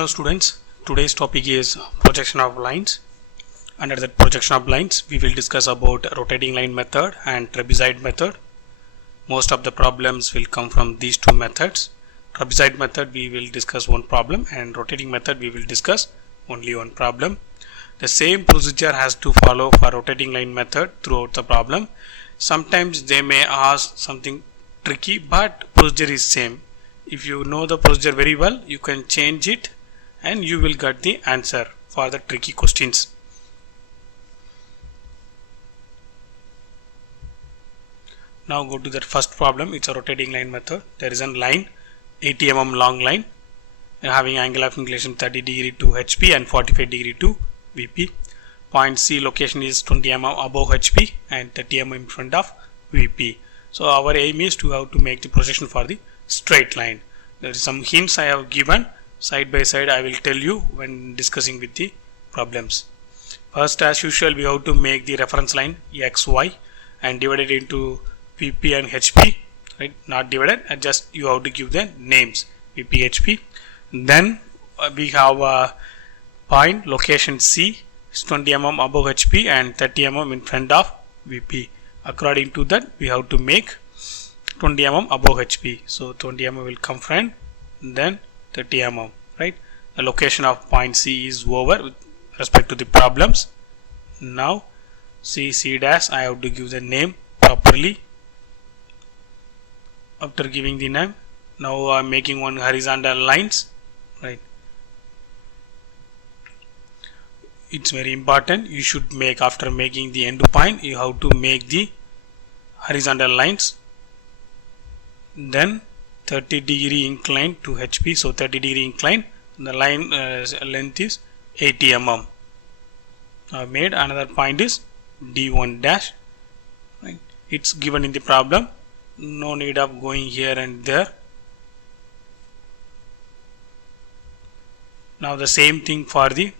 Hello students, today's topic is projection of lines. Under that projection of lines, we will discuss about rotating line method and trapezoid method. Most of the problems will come from these two methods. Trapezoid method we will discuss one problem, and rotating method we will discuss only one problem. The same procedure has to follow for rotating line method throughout the problem. Sometimes they may ask something tricky, but procedure is same. If you know the procedure very well, you can change it and you will get the answer for the tricky questions. Now go to that first problem. It's a rotating line method. There is a line, 80 mm long line, having angle of inclination 30 degree to HP and 45 degree to VP. Point C location is 20 mm above HP and 30 mm in front of VP. So our aim is to have to make the projection for the straight line. There is some hints I have given. Side by side I will tell you when discussing with the problems. First, as usual, we have to make the reference line XY and divide it into VP and HP, right? Not divided, just you have to give the names VP, HP. Then we have a point location C is 20 mm above HP and 30 mm in front of VP. According to that, we have to make 20 mm above HP. So 20 mm will come front, then 30 mm, right? The location of point C is over with respect to the problems. Now C dash, I have to give the name properly. After giving the name, now I am making one horizontal lines, right? It's very important. You should make, after making the end point, you have to make the horizontal lines. Then 30 degree incline to HP, so 30 degree incline, the line length is 80 mm. I made another point is D1 dash, right? It's given in the problem, no need of going here and there. Now the same thing for the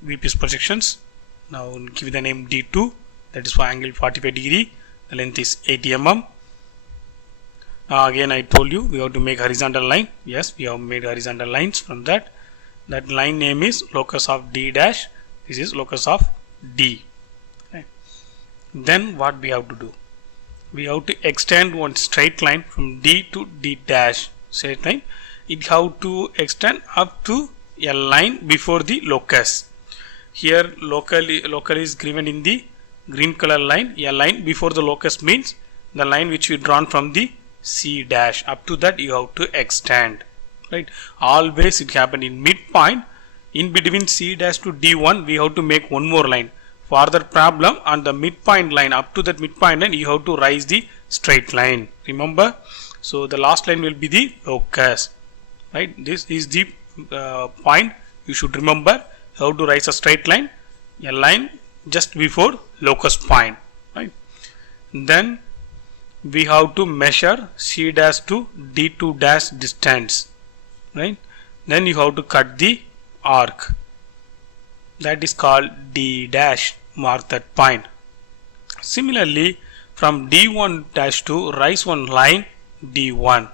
VP's projections. Now give the name D2, that is for angle 45 degree, the length is 80 mm. Now again I told you we have to make horizontal line. Yes, we have made horizontal lines from that. That line name is locus of D dash. This is locus of D. Okay. Then what we have to do? We have to extend one straight line from D to D dash. Straight line. It have to extend up to a line before the locus. Here local is given in the green color line. A line before the locus means the line which we drawn from the C dash. Up to that you have to extend, right? Always it happen in midpoint. In between C dash to D1 we have to make one more line. For that problem, on the midpoint line, up to that midpoint line you have to raise the straight line. Remember? So the last line will be the locus, right? This is the point you should remember. How to raise a straight line, a line just before locus point, right? Then we have to measure C dash to D2 dash distance, right? Then you have to cut the arc, that is called D dash. Mark that point. Similarly, from D1 dash to raise one line D1,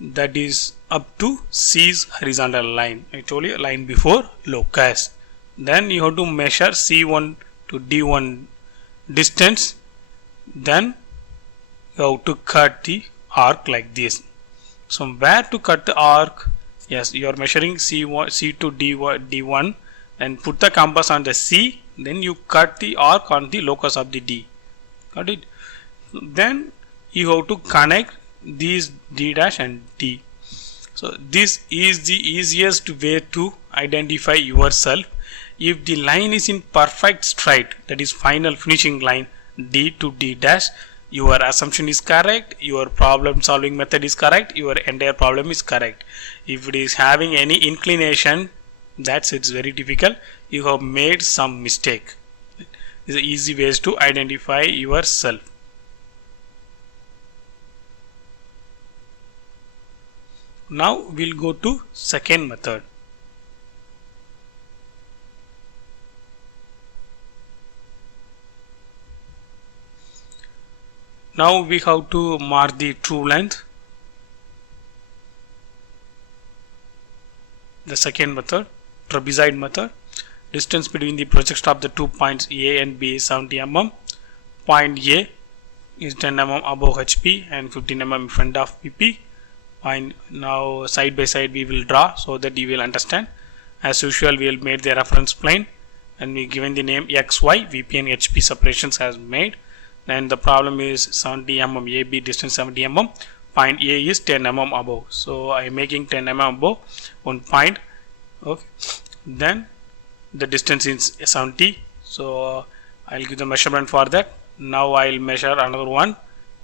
that is up to C's horizontal line. I told you line before locus. Then you have to measure C1 to D1 distance. Then you have to cut the arc like this. So where to cut the arc? Yes, you are measuring C to D1 and put the compass on the C. Then you cut the arc on the locus of the D. Got it? Then you have to connect these D dash and D. So this is the easiest way to identify yourself. If the line is in perfect straight, that is final finishing line D to D dash, your assumption is correct, your problem solving method is correct, your entire problem is correct. If it is having any inclination, that's it's very difficult, you have made some mistake. These are easy ways to identify yourself. Now we'll go to second method. Now we have to mark the true length. the second method, trapezoid method. Distance between the projections of the 2 points A and B is 70 mm. Point A is 10 mm above HP and 15 mm in front of PP. Point now side by side we will draw so that you will understand. As usual, we will make the reference plane and we given the name XY, VP and HP separations as made. Then the problem is 70 mm, AB distance 70 mm. Point A is 10 mm above. So I am making 10 mm above one point. Okay. Then the distance is 70. So I'll give the measurement for that. Now I'll measure another one.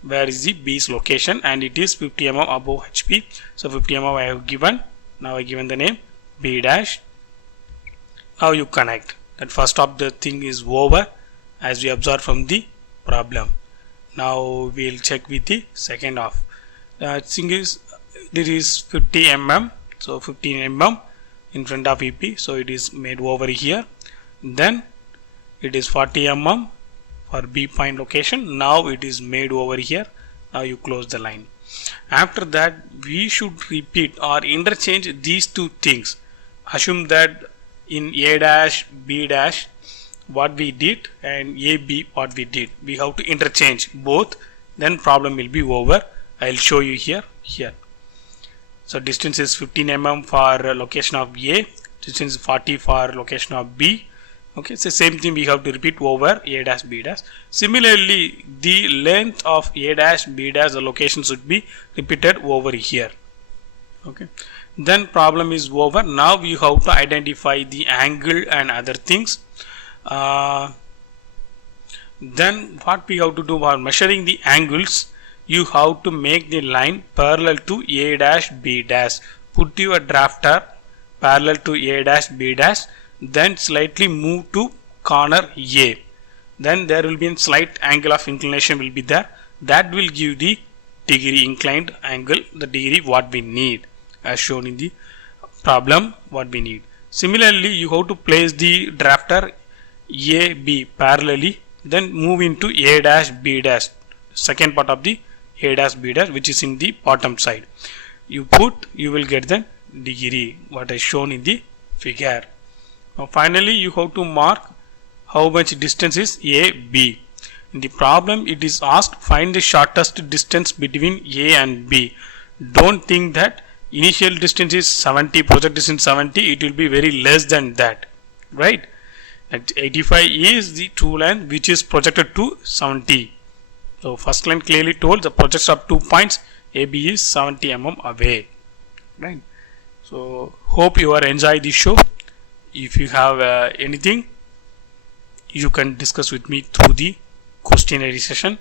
Where is the B's location, and it is 50 mm above HP. So 50 mm I have given. Now I given the name B dash. Now you connect. That first of the thing is over as we observe from the problem. Now we'll check with the second half. Thing is this is 50 mm. So 15 mm in front of EP. So it is made over here. Then it is 40 mm for B point location. Now it is made over here. Now you close the line. After that we should repeat or interchange these two things. Assume that in A dash, B dash what we did and AB what we did. We have to interchange both, then problem will be over. I will show you here. So distance is 15 mm for location of A, distance is 40 for location of B. Okay, so same thing we have to repeat over A dash, B dash. Similarly, the length of A dash, B dash, the location should be repeated over here. Okay, then problem is over. Now we have to identify the angle and other things. Then what we have to do while measuring the angles, you have to make the line parallel to A dash, B dash. Put your drafter parallel to A dash, B dash, then slightly move to corner A. Then there will be a slight angle of inclination will be there. That will give the degree inclined angle, the degree what we need as shown in the problem what we need. Similarly, you have to place the drafter A, B parallelly, then move into A dash, B dash, second part of the A dash, B dash, which is in the bottom side. You will get the degree what is shown in the figure. Now finally you have to mark how much distance is A, B. In the problem it is asked find the shortest distance between A and B. Don't think that initial distance is 70, project distance 70, it will be very less than that, right? At 85 is the true line which is projected to 70. So first line clearly told the projects of 2 points AB is 70 mm away, right? So hope you are enjoy this show. If you have anything, you can discuss with me through the questionnaire session.